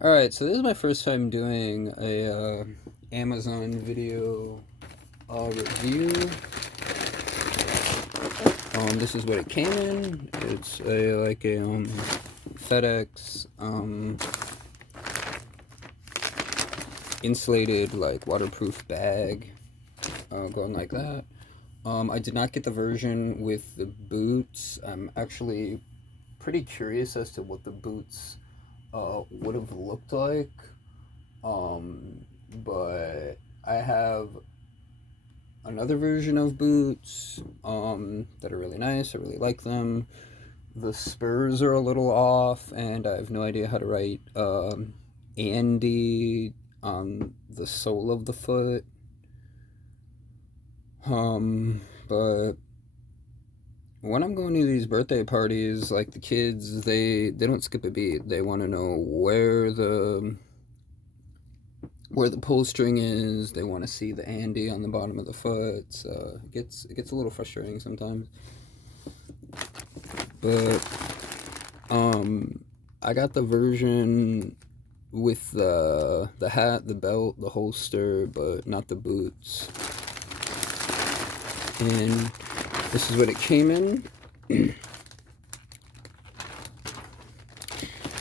Alright, so this is my first time doing a Amazon video review. This is what it came in. It's a FedEx insulated waterproof bag, going like that. I did not get the version with the boots. I'm actually pretty curious as to what the boots would have looked like. But I have another version of boots that are really nice. I really like them. The spurs are a little off, and I have no idea how to write Andy on the sole of the foot. But when I'm going to these birthday parties, like the kids, they don't skip a beat. They want to know where the pull string is. They want to see the Andy on the bottom of the foot. So it gets a little frustrating sometimes. But I got the version with the hat, the belt, the holster, but not the boots. And this is what it came in. And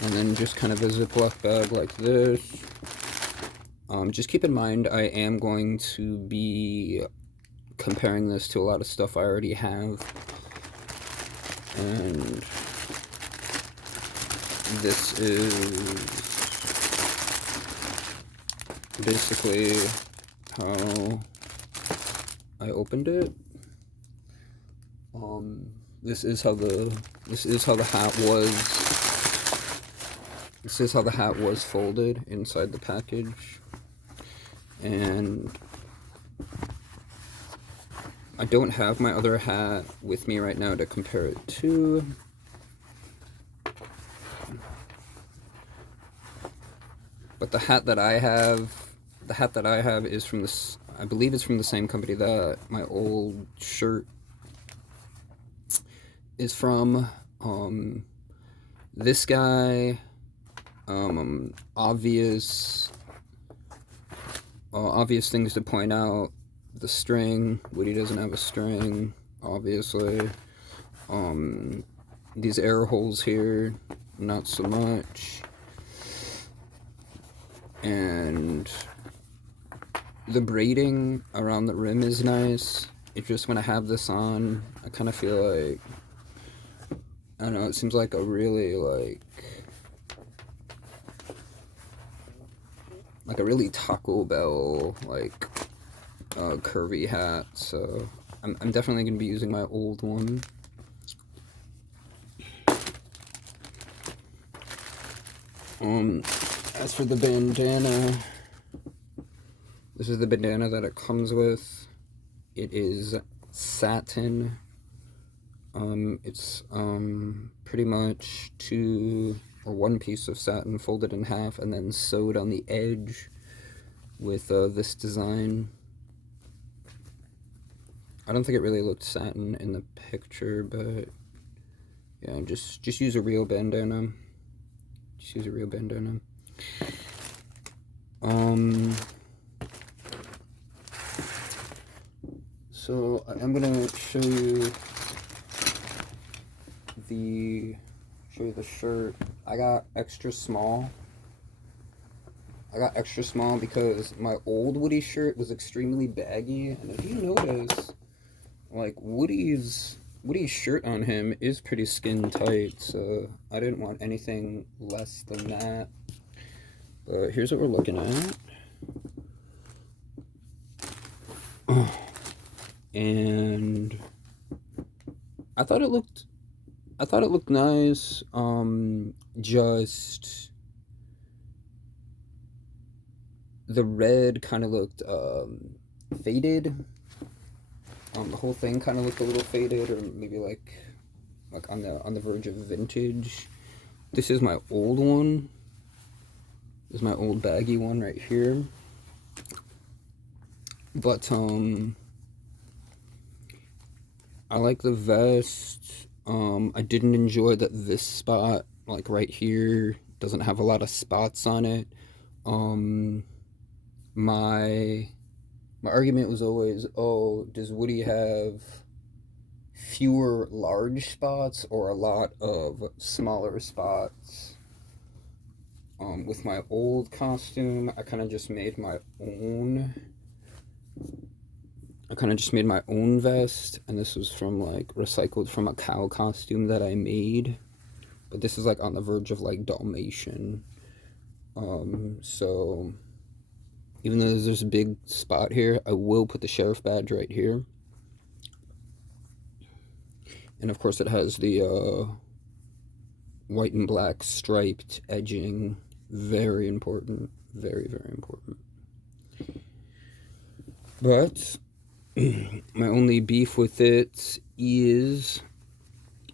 then just kind of a Ziploc bag like this. Just keep in mind, I am going to be comparing this to a lot of stuff I already have. And this is basically how I opened it. This is how the hat was. This is how the hat was folded inside the package. And I don't have my other hat with me right now to compare it to. But the hat that I have is from this, I believe it's from the same company that my old shirt is from. This guy, obvious things to point out. The string, Woody doesn't have a string, obviously. These air holes here, not so much. And the braiding around the rim is nice. It's just when I have this on, I kind of feel like, I don't know, it seems like a really like a really Taco Bell curvy hat. So I'm definitely gonna be using my old one. As for the bandana, this is the bandana that it comes with. It is satin. It's pretty much one piece of satin folded in half and then sewed on the edge with this design. I don't think it really looked satin in the picture, but yeah, just use a real bandana. Just use a real bandana. So I'm gonna show you the shirt. I got extra small. Because my old Woody shirt was extremely baggy, and if you notice, like Woody's shirt on him is pretty skin tight, so I didn't want anything less than that. But here's what we're looking at. And I thought it looked nice. Just the red kind of looked faded. The whole thing kind of looked a little faded, or maybe like on the verge of vintage. This is my old one. This is my old baggy one right here. But I like the vest. I didn't enjoy that this spot, like right here, doesn't have a lot of spots on it. Um, my my argument was always, oh, does Woody have fewer large spots or a lot of smaller spots? With my old costume, I kind of just made my own. I kind of just made my own vest, and this was from like recycled from a cow costume that I made. But this is like on the verge of like Dalmatian. So even though there's a big spot here, I will put the sheriff badge right here. And of course, it has the white and black striped edging. Very important. Very, very important. But my only beef with it is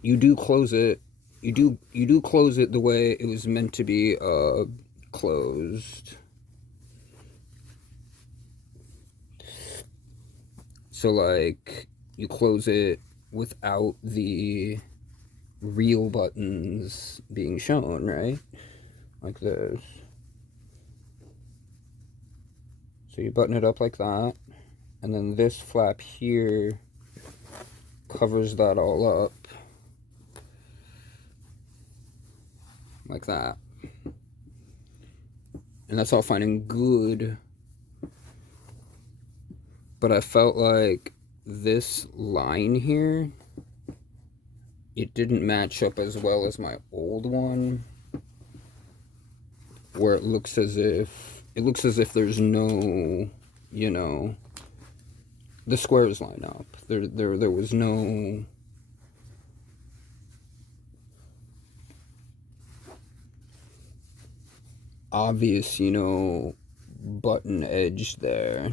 you do close it. You do close it the way it was meant to be closed. So like you close it without the real buttons being shown, right? Like this. So you button it up like that, and then this flap here covers that all up like that. And that's all fine and good, but I felt like this line here, it didn't match up as well as my old one, where it looks as if there's no, you know, the squares line up. There was no obvious, you know, button edge there.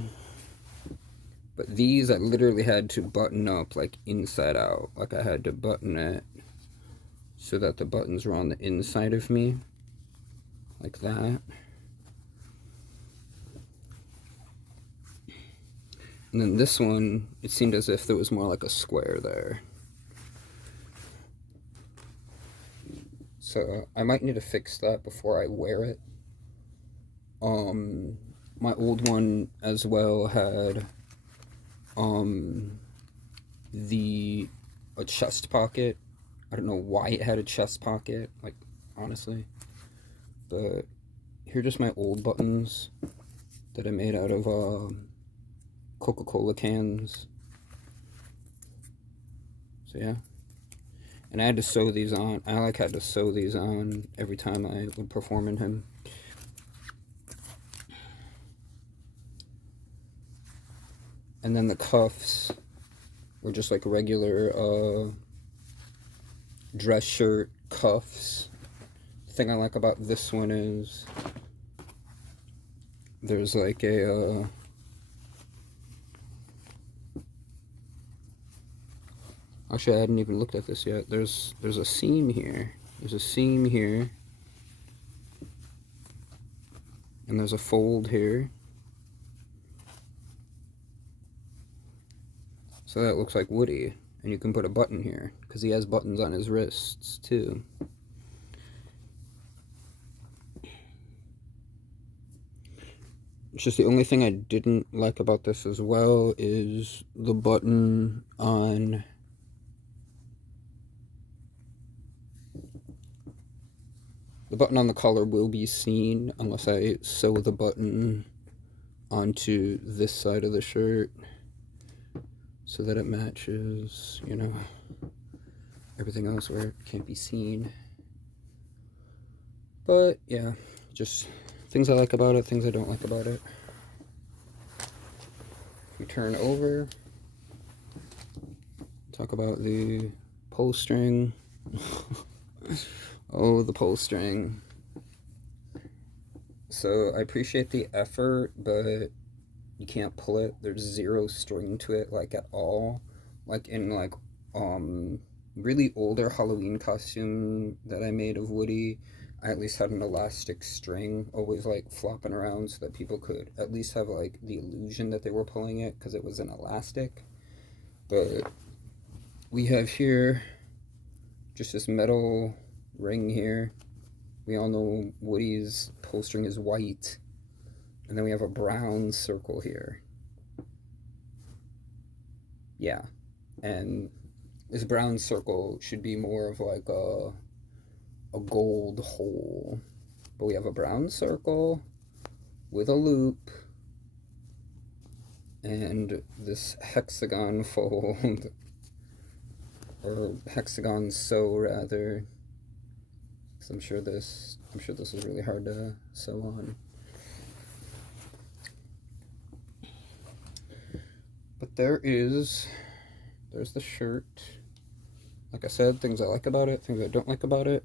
But these I literally had to button up like inside out. Like I had to button it so that the buttons were on the inside of me. Like that. And then this one, it seemed as if there was more like a square there. So I might need to fix that before I wear it. My old one as well had a chest pocket. I don't know why it had a chest pocket, like honestly. But here are just my old buttons that I made out of Coca-Cola cans. So yeah. And I had to sew these on. I like had to sew these on every time I would perform in him. And then the cuffs were just like regular dress shirt cuffs. The thing I like about this one is there's like a actually I hadn't even looked at this yet. There's a seam here. There's a seam here. And there's a fold here. So that looks like Woody. And you can put a button here, because he has buttons on his wrists, too. It's just the only thing I didn't like about this as well is the button on the collar will be seen unless I sew the button onto this side of the shirt so that it matches, you know, everything else where it can't be seen. But yeah, just things I like about it, things I don't like about it. If we turn over, talk about the pull string. Oh, the pull string. So I appreciate the effort, but you can't pull it. There's zero string to it, like at all. Like in like really older Halloween costume that I made of Woody, I at least had an elastic string always like flopping around so that people could at least have like the illusion that they were pulling it because it was an elastic. But we have here just this metal ring here, We all know Woody's pull string is white. And then we have a brown circle here. Yeah. And this brown circle should be more of like a gold hole. But we have a brown circle with a loop and this hexagon fold, or hexagon sew rather. Because I'm sure this is really hard to sew on. But there's the shirt. Like I said, things I like about it, things I don't like about it.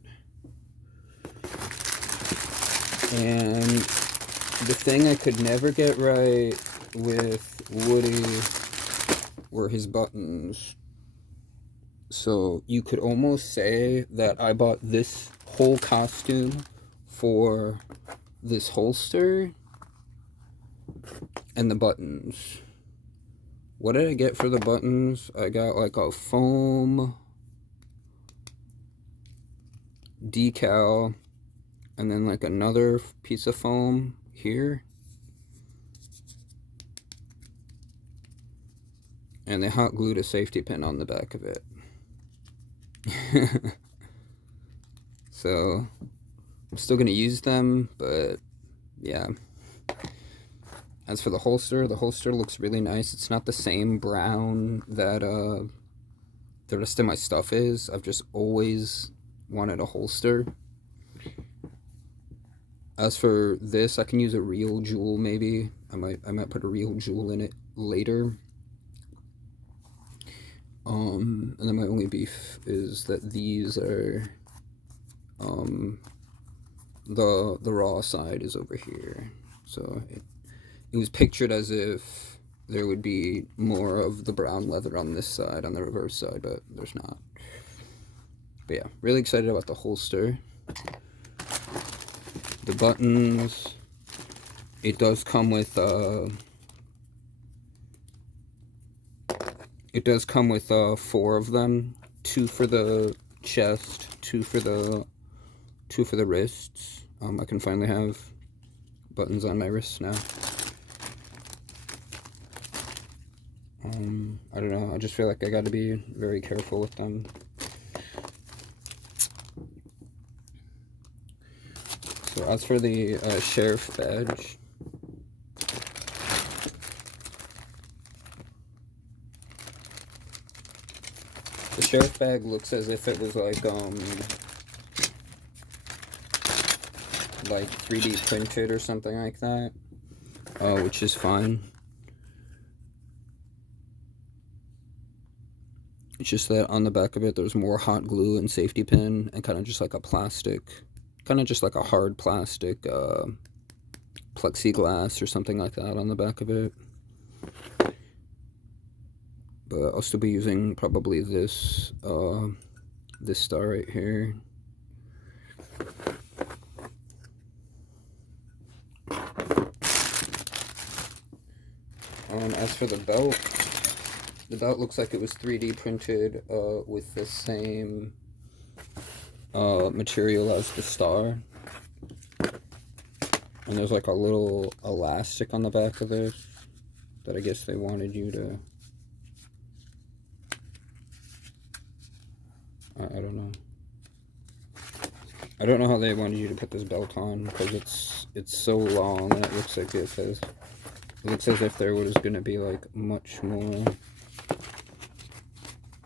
And the thing I could never get right with Woody were his buttons. So you could almost say that I bought this whole costume for this holster and the buttons. What did I get for the buttons? I got like a foam decal and then like another piece of foam here. And they hot glued a safety pin on the back of it. So I'm still gonna use them, but yeah. As for the holster looks really nice. It's not the same brown that the rest of my stuff is. I've just always wanted a holster. As for this, I can use a real jewel maybe. I might put a real jewel in it later. And then my only beef is that these are the raw side is over here. So it was pictured as if there would be more of the brown leather on this side, on the reverse side, but there's not. But yeah, really excited about the holster. The buttons, it does come with four of them, 2 for the chest, 2 for the wrists. I can finally have buttons on my wrists now. I don't know, I just feel like I gotta be very careful with them. So as for the sheriff badge, the sheriff bag looks as if it was like 3D printed or something like that, which is fine. It's just that on the back of it there's more hot glue and safety pin and kind of just like a plastic, kind of just like a hard plastic plexiglass or something like that on the back of it. But I'll still be using probably this this star right here. As for the belt looks like it was 3D printed with the same material as the star. And there's like a little elastic on the back of this that I guess they wanted you to... I don't know. I don't know how they wanted you to put this belt on, because it's so long and it looks like it looks as if there was going to be like much more.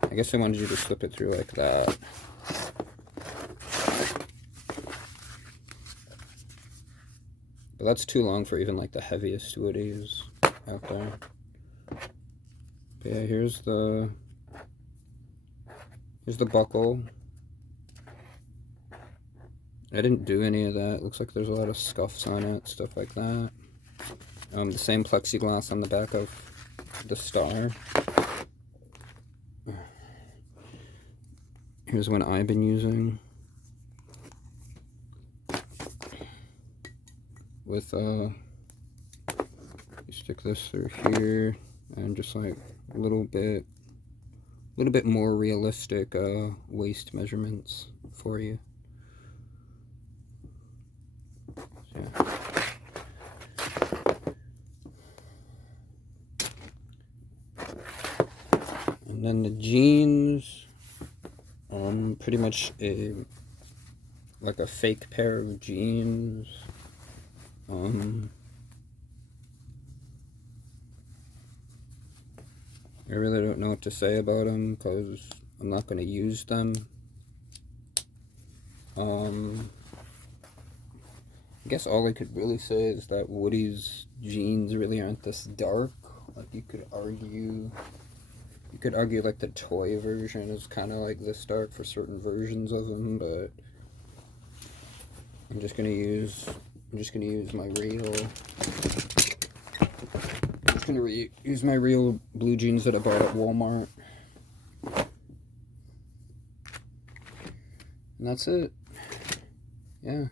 I guess they wanted you to slip it through like that. But that's too long for even like the heaviest Woodies out there. But yeah, here's the buckle. I didn't do any of that. Looks like there's a lot of scuffs on it, stuff like that. The same plexiglass on the back of the star. Here's one I've been using. With, you stick this through here, and just like a little bit more realistic waist measurements for you. Yeah. And then the jeans, pretty much like a fake pair of jeans. I really don't know what to say about them because I'm not going to use them. I guess all I could really say is that Woody's jeans really aren't this dark. Like you could argue like the toy version is kind of like this dark for certain versions of them, but I'm just gonna use my real. I'm just gonna use my real blue jeans that I bought at Walmart, and that's it. Yeah,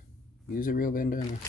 use a real bandana.